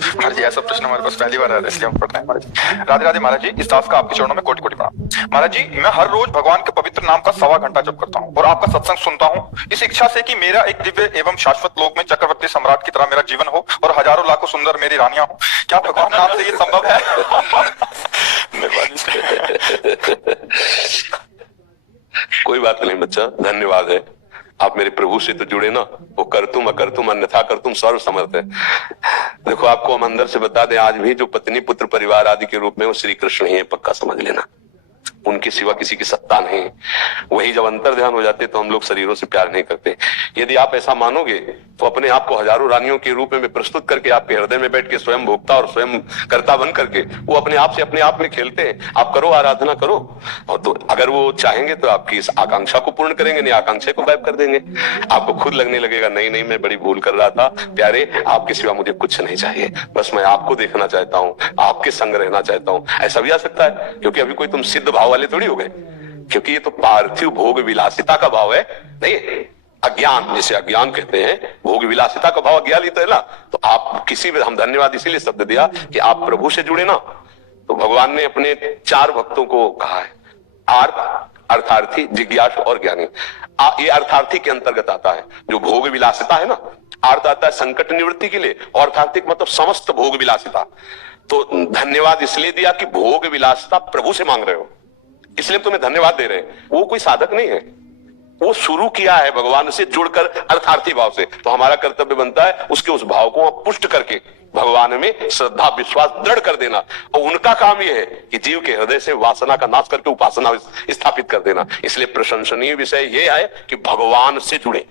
महाराज जी ऐसा प्रश्न हमारे पास पहली बार आया इसलिए हम पढ़ रहे हैं महाराज जी। राधे राधे महाराज जी, इस दास का आपके चरणों में कोटि कोटि प्रणाम। महाराज जी, मैं हर रोज भगवान के पवित्र नाम का 1.25 घंटा जप करता हूँ और आपका सत्संग सुनता हूँ, इस इच्छा से कि मेरा एक दिव्य एवं शाश्वत लोक में चक्रवर्ती सम्राट की तरह मेरा जीवन हो और हजारों लाखों सुंदर मेरी रानियां हो। क्या भगवान नाम से ये संभव है? कोई बात नहीं बच्चा, धन्यवाद है। आप मेरे प्रभु से तो जुड़े ना, वो कर तुम अकर तुम अन्यथा कर तुम सर्व समर्थ है। देखो, आपको हम अंदर से बता दें, आज भी जो पत्नी पुत्र परिवार आदि के रूप में वो श्री कृष्ण ही है, पक्का समझ लेना। उनके सिवा किसी की सत्ता नहीं। वही जब अंतर ध्यान हो जाते तो हम लोग शरीरों से प्यार नहीं करते। यदि आप ऐसा मानोगे तो अपने आप को हजारों रानियों के रूप में प्रस्तुत करके आपके हृदय में बैठ के स्वयं भोक्ता और स्वयं कर्ता बन करके वो अपने आप से अपने आप में खेलते हैं। आप करो, आराधना करो, और तो अगर वो चाहेंगे तो आपकी इस आकांक्षा को पूर्ण करेंगे, नहीं आकांक्षा को गायब कर देंगे। आपको खुद लगने लगेगा नहीं नहीं मैं बड़ी भूल कर रहा था, प्यारे आपके सिवा मुझे कुछ नहीं चाहिए, बस मैं आपको देखना चाहता हूँ, आपके संग रहना चाहता हूँ। ऐसा भी आ सकता है, क्योंकि अभी कोई तुम सिद्ध भाव वाले थोड़ी हो गए, क्योंकि ये तो पार्थिव भोग विलासिता का भाव है। नहीं, अज्ञान, जिसे अज्ञान कहते हैं, भोग विलासिता का भाव अज्ञान ही तो है ना। तो आप किसी भी, हम धन्यवाद इसीलिए शब्द दिया कि आप प्रभु से जुड़े ना। तो भगवान ने अपने 4 भक्तों को कहा है, आर्थ, अर्थार्थी, जिज्ञासु और ज्ञानी। ये अर्थार्थी के अंतर्गत आता है। जो भोग विलासिता है ना, अर्थ आता है संकट निवृत्ति के लिए, और अर्थार्थिक मतलब समस्त भोग विलासिता। तो धन्यवाद इसलिए दिया कि भोग विलासिता प्रभु से मांग रहे हो, इसलिए तुम्हें धन्यवाद दे रहे हैं। वो कोई साधक नहीं है, वो शुरू किया है भगवान से जुड़कर अर्थार्थी भाव से। तो हमारा कर्तव्य बनता है उसके उस भाव को पुष्ट करके भगवान में श्रद्धा विश्वास दृढ़ कर देना। और उनका काम यह है कि जीव के हृदय से वासना का नाश करके उपासना स्थापित कर देना। इसलिए प्रशंसनीय विषय यह है कि भगवान से जुड़े,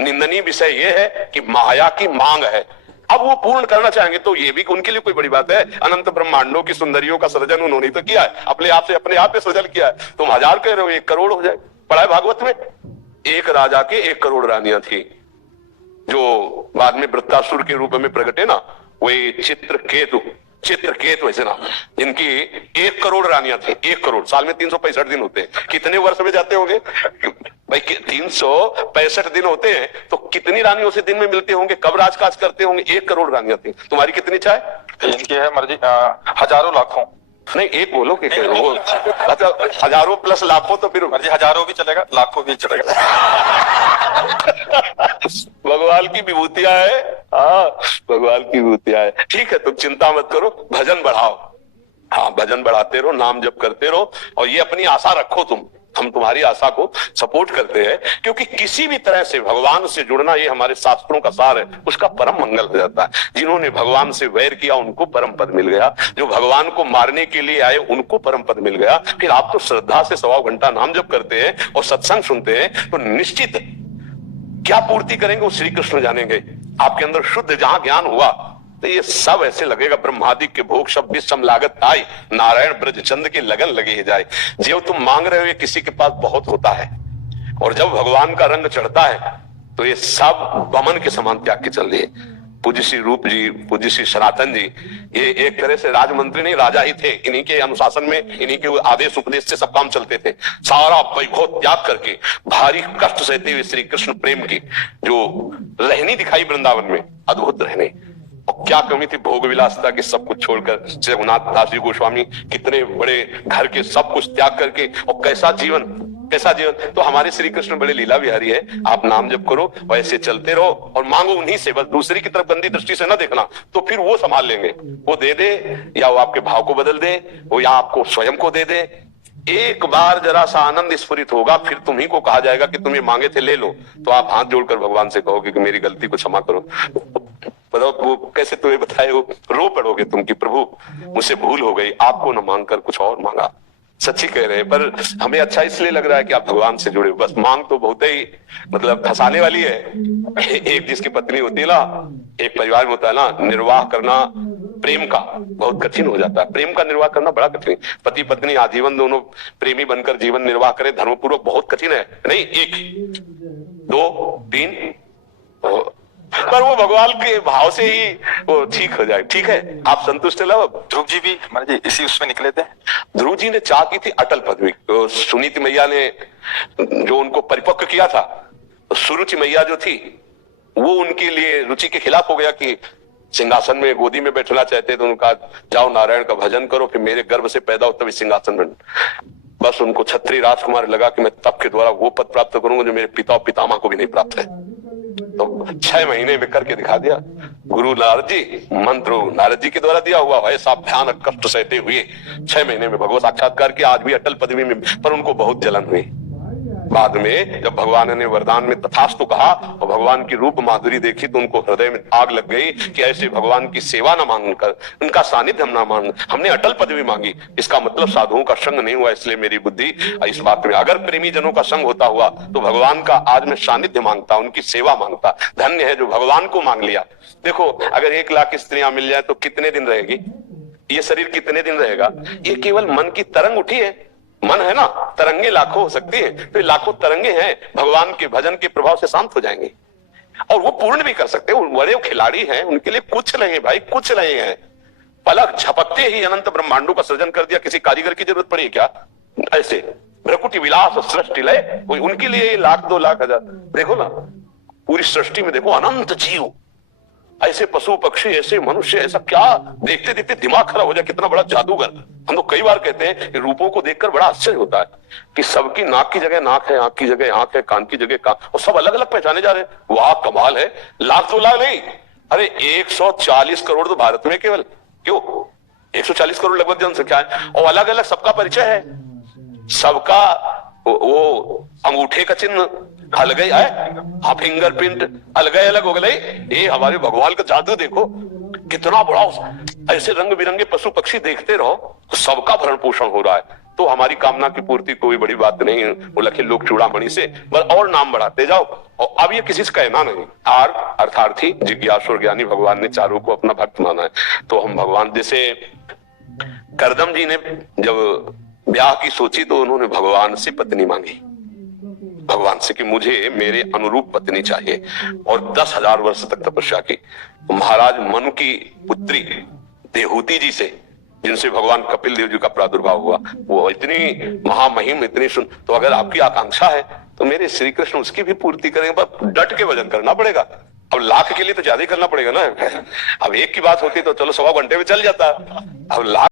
निंदनीय विषय यह है कि माया की मांग है। अब वो पूर्ण करना चाहेंगे तो ये भी उनके लिए कोई बड़ी बात है। अनंत ब्रह्मांडों की सुंदरियों का सृजन उन्होंने तो किया है, अपने आप से अपने आप पे सृजन किया है। तुम 1000 कह रहे हो, 1 करोड़ हो जाए। पढ़ा है भागवत में, एक राजा के 1 करोड़ रानियां थी, जो बाद में वृत्तासुर के रूप में प्रकटे ना, वही चित्रकेतु ऐसे नाम, जिनकी 1 करोड़ रानियां थी। 1 करोड़, साल में 365 दिन होते हैं, कितने वर्ष में जाते होंगे भाई? 365 दिन होते हैं, तो कितनी रानियों से दिन में मिलते होंगे, कब राजकाज करते होंगे? 1 करोड़ रानियां थी। तुम्हारी कितनी चाहे? इनकी है मर्जी, हजारों लाखों। नहीं, एक बोलो कि वो अच्छा, हजारों प्लस लाखों, तो फिर मर्जी हजारों भी चलेगा, लाखों भी चलेगा। भगवान की विभूतियां है। हाँ, भगवान की विभूतियां है। ठीक है, तुम चिंता मत करो, भजन बढ़ाओ। हाँ, भजन बढ़ाते रहो, नाम जप करते रहो, और ये अपनी आशा रखो तुम। हम तुम्हारी आशा को सपोर्ट करते हैं, क्योंकि किसी भी तरह से भगवान से जुड़ना, ये हमारे शास्त्रों का सार है, उसका परम मंगल हो जाता है। जिन्होंने भगवान से वैर किया उनको परम पद मिल गया, जो भगवान को मारने के लिए आए उनको परम पद मिल गया। फिर आप तो श्रद्धा से 1.25 घंटा नाम जप करते हैं और सत्संग सुनते हैं, तो निश्चित क्या पूर्ति करेंगे वो श्री कृष्ण जानेंगे। आपके अंदर शुद्ध जहां ज्ञान हुआ तो ये सब ऐसे लगेगा, ब्रह्मादि के भोग सब विषम लागत आई, नारायण ब्रज चंद की लगन लगी जाए। जो तुम मांग रहे हो ये किसी के पास बहुत होता है, और जब भगवान का रंग चढ़ता है तो ये सब बमन के समान त्याग के चल दिए। पूज्य श्री रूप जी, पूज्य श्री सनातन जी, ये एक तरह से राजमंत्री नहीं, राजा ही थे। इन्हीं के अनुशासन में, इन्हीं के आदेश उपदेश से सब काम चलते थे। सारा वैभव त्याग करके, भारी कष्ट सहते हुए श्री कृष्ण प्रेम की जो रहनी दिखाई वृंदावन में, अद्भुत रहनी। और क्या कमी थी भोग विलासिता की, सब कुछ छोड़कर जगन्नाथ दास जी गोस्वामी कितने बड़े घर के सब कुछ त्याग करके, और कैसा जीवन, कैसा जीवन। तो हमारे श्री कृष्ण बड़े लीला विहारी है। आप नाम जप करो, वैसे चलते रहो और मांगो उन्हीं से, बस दूसरी की तरफ गंदी दृष्टि से न देखना, तो फिर वो संभाल लेंगे। वो दे दे, या वो आपके भाव को बदल दे, वो या आपको स्वयं को दे दे। एक बार जरा सा आनंद स्फुरित होगा, फिर तुम्ही को कहा जाएगा कि तुम ये मांगे थे ले लो, तो आप हाथ जोड़कर भगवान से कहोगे कि मेरी गलती को क्षमा करो। बताओ वो कैसे तुम्हें बताए, वो रो पड़ोगे तुम कि प्रभु मुझसे भूल हो गई, आपको न मांगकर कुछ और मांगा। सच्ची कह रहे हैं, पर हमें अच्छा इसलिए लग रहा है कि आप भगवान से जुड़े हो। बस मांग तो बहुत ही मतलब फंसाने वाली है। एक जिसकी पत्नी होती है ना, एक परिवार में होता है ना, निर्वाह करना प्रेम का बहुत कठिन हो जाता है। प्रेम का निर्वाह करना बड़ा कठिन। पति पत्नी आजीवन दोनों प्रेमी बनकर जीवन निर्वाह करें धर्मपूर्वक, बहुत कठिन है। नहीं, 1 2 3 पर वो भगवान के भाव से ही वो ठीक हो जाए। ठीक है, आप संतुष्ट है। ध्रुव जी भी महाराज जी इसी उसमें निकले थे। ध्रुव जी ने चाह की थी अटल पदवी, तो सुनीति मैया ने जो उनको परिपक्व किया था, सुरुचि मैया जो थी वो उनके लिए रुचि के खिलाफ हो गया कि सिंहासन में गोदी में बैठना चाहते तो उनका जाओ नारायण का भजन करो, फिर मेरे गर्भ से पैदा हो तभी सिंहासन में। बस उनको छत्री राजकुमार लगा कि मैं तप के द्वारा वो पद प्राप्त करूंगा जो मेरे पिता और पितामह को भी नहीं प्राप्त है। तो 6 महीने में करके दिखा दिया गुरु नारद जी। मंत्र नारद जी के द्वारा दिया हुआ है, ऐसा भयानक कष्ट सहते हुए 6 महीने में भगवत साक्षात्कार किया। आज भी अटल पदवी में, पर उनको बहुत जलन हुई। बाद में जब भगवान ने वरदान में तथास्तु कहा और भगवान की रूप माधुरी देखी तो उनको हृदय में आग लग गई कि ऐसे भगवान की सेवा न मांगकर, उनका सानिध्य हम ना मांग, हमने अटल पदवी मांगी, इसका मतलब साधुओं का संग नहीं हुआ। इसलिए मेरी बुद्धि इस बात में, अगर प्रेमी जनों का संग होता हुआ तो भगवान का आज मैं सानिध्य मांगता, उनकी सेवा मांगता। धन्य है जो भगवान को मांग लिया। देखो अगर 1 लाख स्त्रियां मिल जाए तो कितने दिन रहेगी ये शरीर, कितने दिन रहेगा? ये केवल मन की तरंग उठी है। मन है ना, तरंगे लाखों हो सकती है, तो लाखों तरंगे हैं, भगवान के भजन के प्रभाव से शांत हो जाएंगे और वो पूर्ण भी कर सकते हैं। बड़े खिलाड़ी हैं, उनके लिए कुछ नहीं भाई, कुछ नहीं है। पलक झपकते ही अनंत ब्रह्मांडों का सृजन कर दिया। किसी कारीगर की जरूरत पड़ी क्या? ऐसे भ्रकुटी विलास सृष्टि लय, उनके लिए 1 लाख 2 लाख 1000। देखो ना पूरी सृष्टि में देखो अनंत जीव, ऐसे पशु पक्षी, ऐसे मनुष्य, ऐसा क्या देखते देखते दिमाग खराब हो जाए। कितना बड़ा जादूगर। हम लोग कई बार कहते हैं कि रूपों को देखकर बड़ा आश्चर्य होता है कि सबकी नाक की जगह नाक है, आंख की जगह आंख है, कान की जगह कान, और सब अलग अलग पहचाने जा रहे हैं। वाह कमाल है। 1 लाख 2 लाख नहीं, अरे 140 करोड़ तो भारत में केवल, क्यों 140 करोड़ लगभग जनसंख्या है, और अलग अलग सबका परिचय है। सबका वो अंगूठे का चिन्ह अलग ही है, फिंगरप्रिंट अलग अलग हो गए। ये हमारे भगवान का जादू देखो कितना बड़ा। ऐसे रंग बिरंगे पशु पक्षी देखते रहो तो सबका भरण पोषण हो रहा है। तो हमारी कामना की पूर्ति कोई बड़ी बात नहीं। वो लखे लोग चूड़ामणि से बस और नाम बढ़ाते जाओ। और अब ये किसी से कहना नहीं। अर्थार्थी जिज्ञासु और ज्ञानी भगवान ने चारों को अपना भक्त माना है। तो हम भगवान, जैसे करदम जी ने जब ब्याह की सोची तो उन्होंने भगवान से पत्नी मांगी, भगवान से कि मुझे मेरे अनुरूप पत्नी चाहिए, और 10,000 वर्ष तक तपस्या की। महाराज मनु की पुत्री देहूति जी से, जिनसे भगवान कपिल देव जी का प्रादुर्भाव हुआ, वो इतनी महामहिम, इतनी सुन। तो अगर आपकी आकांक्षा है तो मेरे श्री कृष्ण उसकी भी पूर्ति करेंगे, पर डट के वजन करना पड़ेगा। अब 1 लाख के लिए तो ज्यादा ही करना पड़ेगा ना। अब 1 की बात होती तो चलो 1.25 घंटे में चल जाता। अब 1 लाख